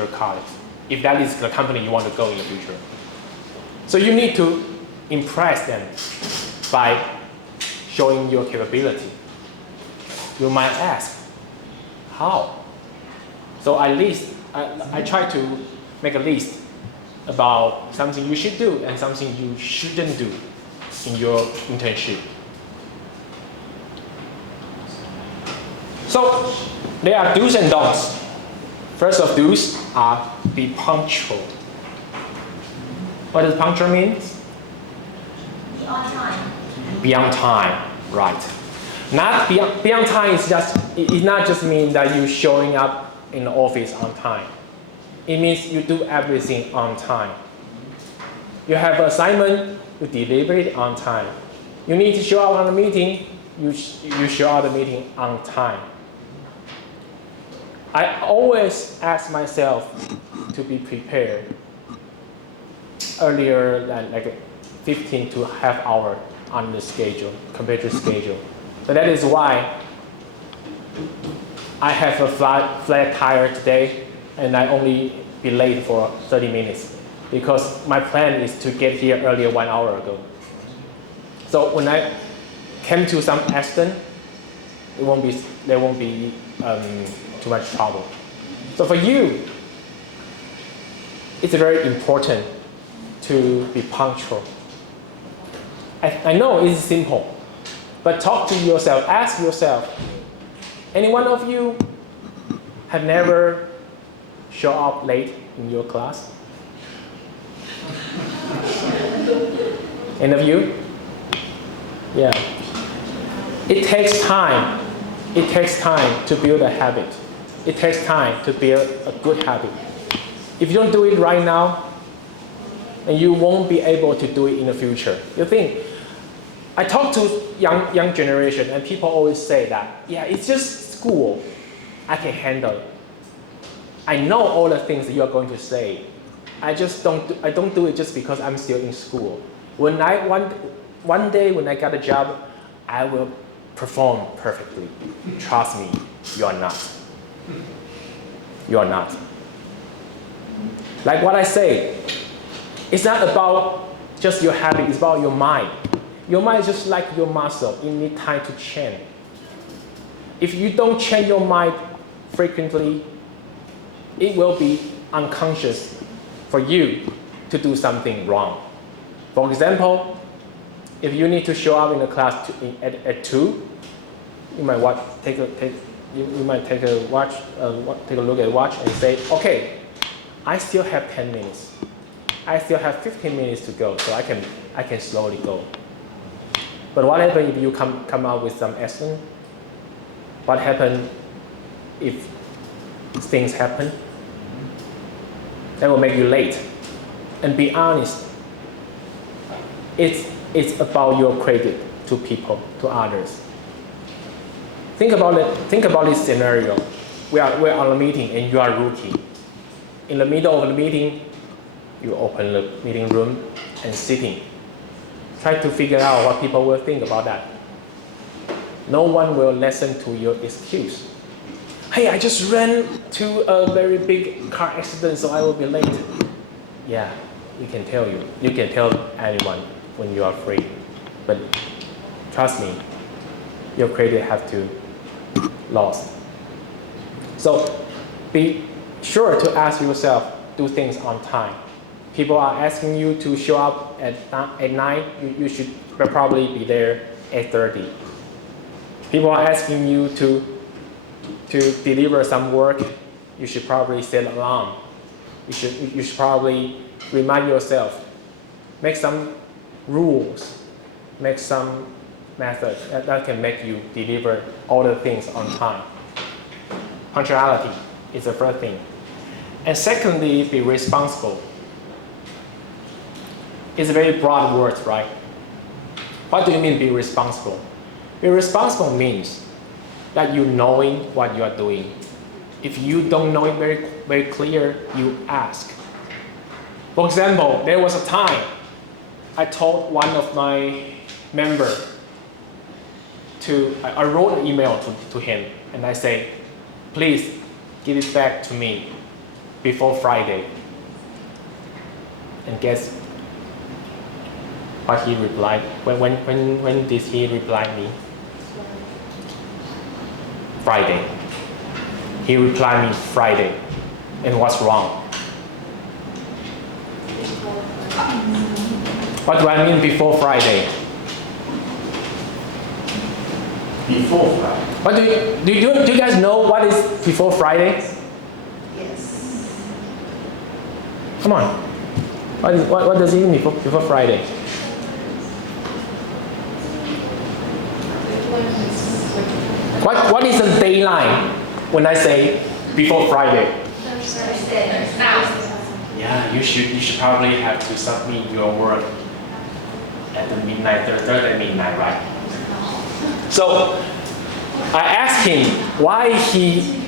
future colleagues, if that is the company you want to go in the future. So you need to impress them by showing your capability. You might ask, how? So I try to make a list about something you should do and something you shouldn't do in your internship. So there are do's and don'ts. First of do's are be punctual. What does punctual mean? Be on time. Be on time, right. Not be on time is it not just mean that you showing up in the office on time. It means you do everything on time. You have an assignment, you deliver it on time. You need to show up on the meeting, you show up the meeting on time. I always ask myself to be prepared earlier than like 15 to half hour on the schedule, compared to schedule. So that is why I have a flat tire today and I only be late for 30 minutes because my plan is to get here earlier 1 hour ago. So when I came to some accident, there won't be too much trouble. So for you, it's very important to be punctual. I know it's simple, but talk to yourself, ask yourself, any one of you have never show up late in your class? Any of you? Yeah. It takes time. It takes time to build a habit. It takes time to build a good habit. If you don't do it right now, and you won't be able to do it in the future. You think, I talk to young generation and people always say that, yeah, it's just school. I can handle it. I know all the things that you are going to say. I don't do it just because I'm still in school. One day when I got a job, I will perform perfectly. Trust me, you are not. You are not. Like what I say, it's not about just your habit, it's about your mind. Your mind is just like your muscle, you need time to train. If you don't train your mind frequently, it will be unconscious for you to do something wrong. For example, if you need to show up in the class at 2, you might take a look at the watch and say, okay, I still have 10 minutes. I still have 15 minutes to go, so I can slowly go. But what happens if you come out with some accident? What happens if things happen? That will make you late. And be honest, it's about your credit to people, to others. Think about it. Think about this scenario. We're on a meeting and you are a rookie. In the middle of the meeting, you open the meeting room and sitting. Try to figure out what people will think about that. No one will listen to your excuse. Hey, I just ran to a very big car accident, so I will be late. Yeah, we can tell you. You can tell anyone when you are free. But trust me, your credit have to lost. So be sure to ask yourself, do things on time. People are asking you to show up at 9, you should probably be there at 8:30. People are asking you to deliver some work, you should probably set an alarm. You should probably remind yourself, make some rules, make some methods that can make you deliver all the things on time. Punctuality is the first thing. And secondly, be responsible. It's a very broad word, right? What do you mean be responsible? Be responsible means that you knowing what you are doing. If you don't know it very, very clear, you ask. For example, there was a time I told one of my members I wrote an email to him and I say, please give it back to me before Friday. And guess what he replied? When did he reply me? Friday. He replied me Friday. And what's wrong? What do I mean before Friday? Before Friday. What do you guys know what is before Friday? Yes. Come on. What does it mean before Friday? What is the deadline when I say before Friday? Thursday. Yeah, you should probably have to submit your work at the midnight, Thursday midnight, right? So I asked him why he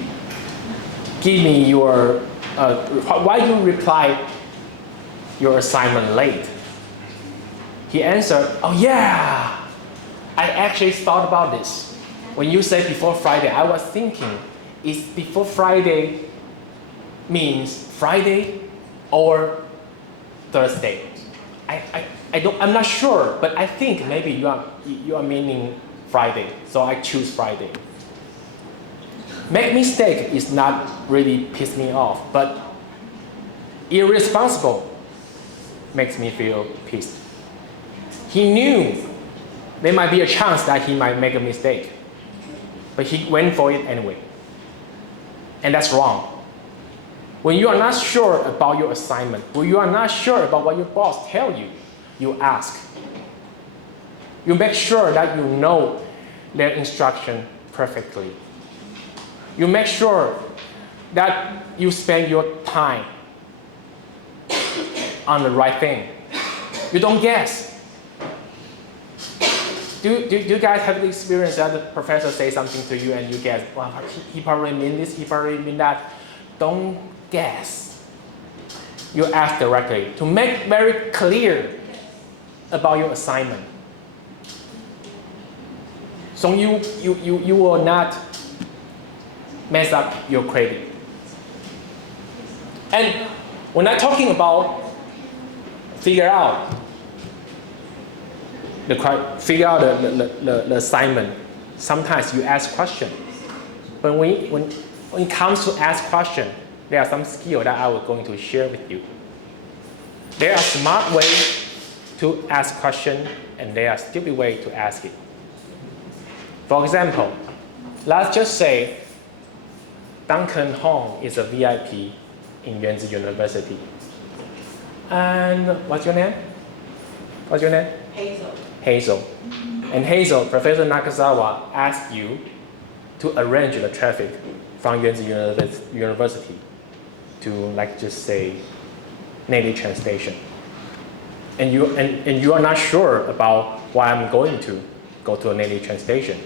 give me your why you reply your assignment late. He answered, "Oh yeah, I actually thought about this. When you say before Friday, I was thinking, is before Friday means Friday or Thursday? I'm not sure, but I think maybe you are meaning Friday, so I choose Friday." Make mistake is not really piss me off, but irresponsible makes me feel pissed. He knew there might be a chance that he might make a mistake, but he went for it anyway. And that's wrong. When you are not sure about your assignment, when you are not sure about what your boss tells you, you ask. You make sure that you know their instruction perfectly. You make sure that you spend your time on the right thing. You don't guess. Do you guys have the experience that the professor says something to you and you guess, well, he probably mean this, he probably mean that? Don't guess. You ask directly to make very clear about your assignment. So you will not mess up your credit. And when I'm talking about figure out the assignment, sometimes you ask questions. But when it comes to ask questions, there are some skills that I was going to share with you. There are smart ways to ask questions, and there are stupid ways to ask it. For example, let's just say Duncan Hung is a VIP in Yangtze University. And what's your name? What's your name? Hazel. And Hazel, Professor Nakazawa asked you to arrange the traffic from Yangtze University to, like, just say, Nelly train station. And you are not sure about why I'm going to go to a Nelly train station.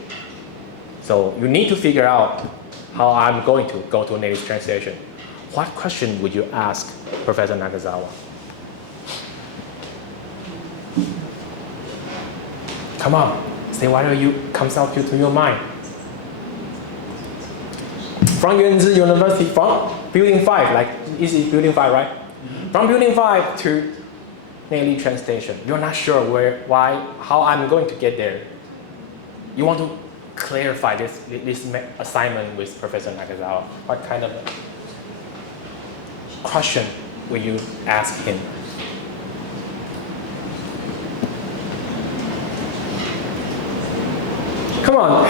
So you need to figure out how I'm going to go to a Nelly train station. What question would you ask Professor Nakazawa? Come on, say whatever comes out to your mind. From Yangtze University, from Building 5, like, this is Building 5, right? From Building 5 to Nelly train station. You're not sure how I'm going to get there. You want to clarify this assignment with Professor Nakazawa. What kind of question will you ask him? Come on,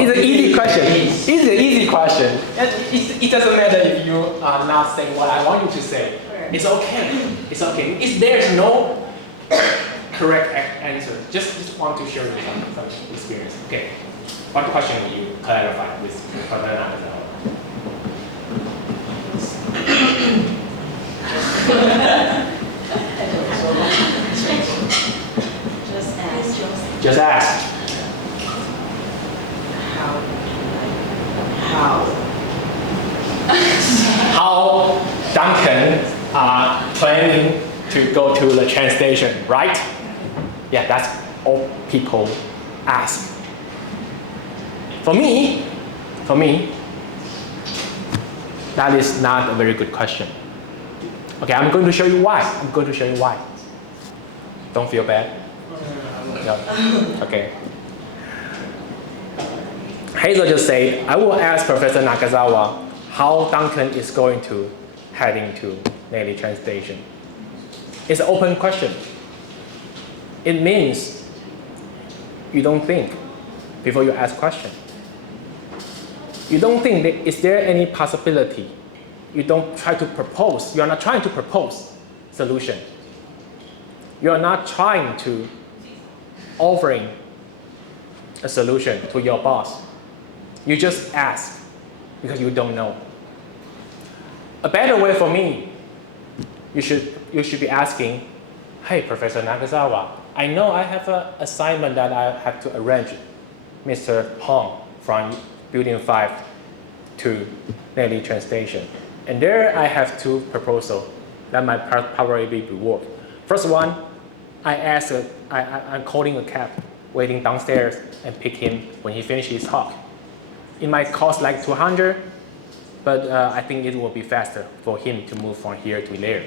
it's an easy question. It's an easy question. It doesn't matter if you are not saying what I want you to say. It's okay. It's okay. There's no correct answer. Just want to share with you some experience. Okay. What question will you clarify with Professor Nakazawa? Just ask. How Duncan planning to go to the train station, right? Yeah, that's all people ask. For me, That is not a very good question. Okay, I'm going to show you why. Don't feel bad. No. Okay. Hazel just said, I will ask Professor Nakazawa how Duncan is going to heading to daily translation. It's an open question. It means you don't think before you ask question. You don't think that is there any possibility. You don't try to propose. You are not trying to propose solution. You are not trying to offering a solution to your boss. You just ask because you don't know. A better way for me, you should be asking, hey, Professor Nakazawa, I know I have an assignment that I have to arrange Mr. Hung from Building 5 to daily translation. And there I have two proposals that might probably work. First one, I'm calling a cab, waiting downstairs and pick him when he finishes his talk. It might cost like 200, but I think it will be faster for him to move from here to there.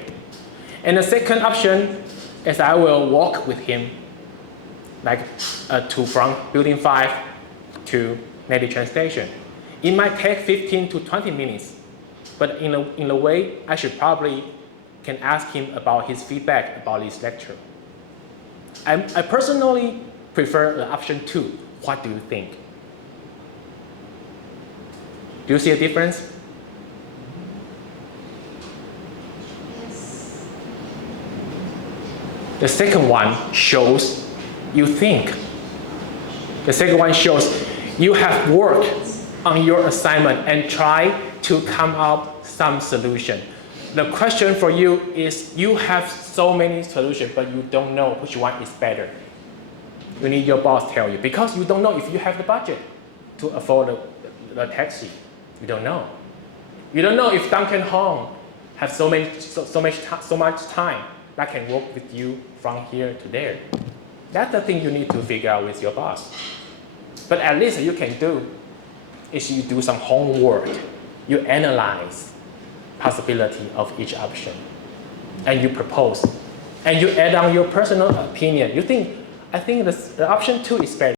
And the second option is I will walk with him, like from Building 5 to daily translation. It might take 15 to 20 minutes, but in a way, I should probably can ask him about his feedback about this lecture. I personally prefer the option 2. What do you think? Do you see a difference? Yes. The second one shows you think. The second one shows you have worked on your assignment and try to come up some solution. The question for you is you have so many solutions, but you don't know which one is better. You need your boss to tell you because you don't know if you have the budget to afford the taxi. You don't know. You don't know if Duncan Hung has so much time that can work with you from here to there. That's the thing you need to figure out with your boss. But at least you can do is you do some homework. You analyze possibility of each option, and you propose, and you add on your personal opinion. You think, I think the option 2 is better.